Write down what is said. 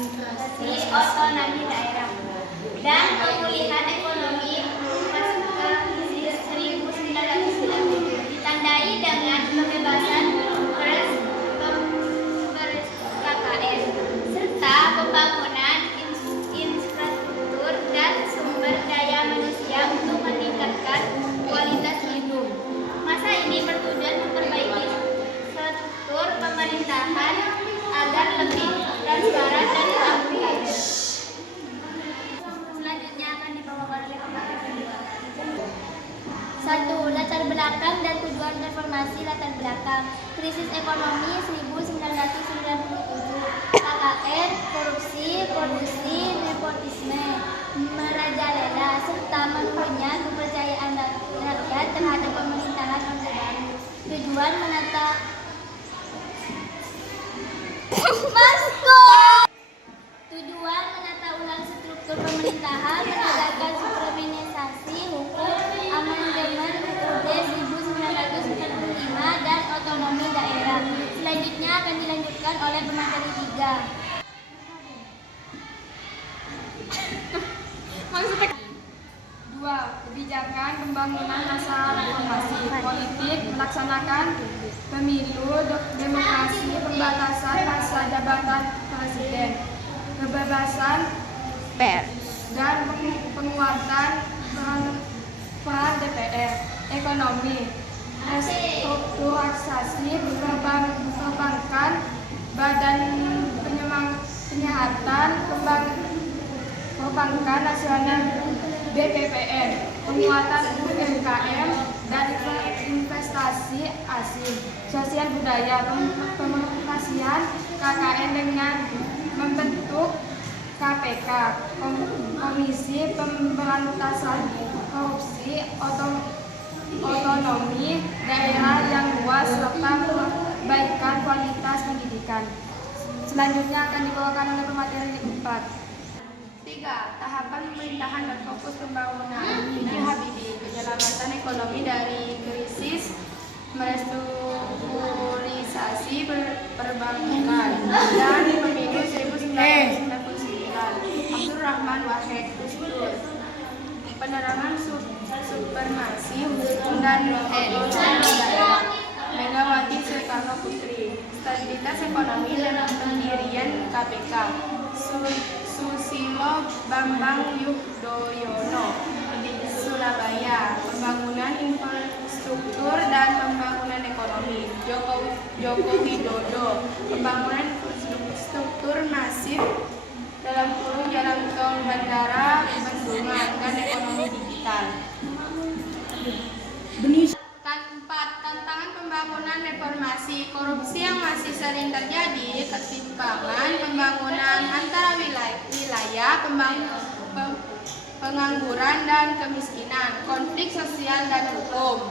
otonomi daerah dan pemulihan ekonomi masuk ke krisis 1990 ditandai dengan pembebasan pers KKN serta pembangunan infrastruktur dan sumber daya manusia untuk meningkatkan kualitas hidup. Masa ini bertujuan memperbaiki struktur pemerintahan agar lebih transparan dan ramping. Selanjutnya akan dibawakan oleh Satu, latar belakang dan tujuan reformasi. Latar belakang krisis ekonomi 1997, KKN, korupsi, kolusi, nepotisme merajalela serta menurunnya kepercayaan rakyat terhadap pemerintahan Orde Baru. Tujuan menata Tujuan menata ulang struktur pemerintahan, menegakkan suprematisasi hukum, amandemen UUD 1945 dan otonomi daerah. Selanjutnya akan dilanjutkan oleh pemateri 3. Dua, kebijakan pembangunan masa reformasi politik, melaksanakan pemilu, demokrasi, pembatasan masa jabatan presiden, kebebasan pers, dan penguatan peran DPR, ekonomi, restrukturisasi perbankan, badan penyihatan perbankan nasional BPPN, penguatan UMKM dan investasi asing, sosial budaya, pemroperasian KKN dengan membentuk KPK, Komisi Pemberantasan Korupsi, otonomi daerah yang luas serta perbaikan kualitas pendidikan. Selanjutnya akan dibawakan oleh pemateri 4. 3. Tahapan pemerintahan dan fokus pembangunan. Ini Habibie, penyelamatan ekonomi dari krisis, merestrukturisasi perbankan dan pemilu 1999. Abdurrahman Wahid, penerangan supremasi hukum dan otonomi daerah. Megawati Soekarno Putri, stabilitas ekonomi dan pendirian KPK. Susilo Bambang Yudhoyono, Surabaya, pembangunan infrastruktur dan pembangunan ekonomi. Joko Widodo, pembangunan infrastruktur masif (jalan tol, bandara, bendungan, dan ekonomi digital). 4. Tantangan pembangunan reformasi. Korupsi yang masih sering terjadi, ketimpangan pembangunan antara wilayah, pengangguran dan kemiskinan, konflik sosial dan hukum.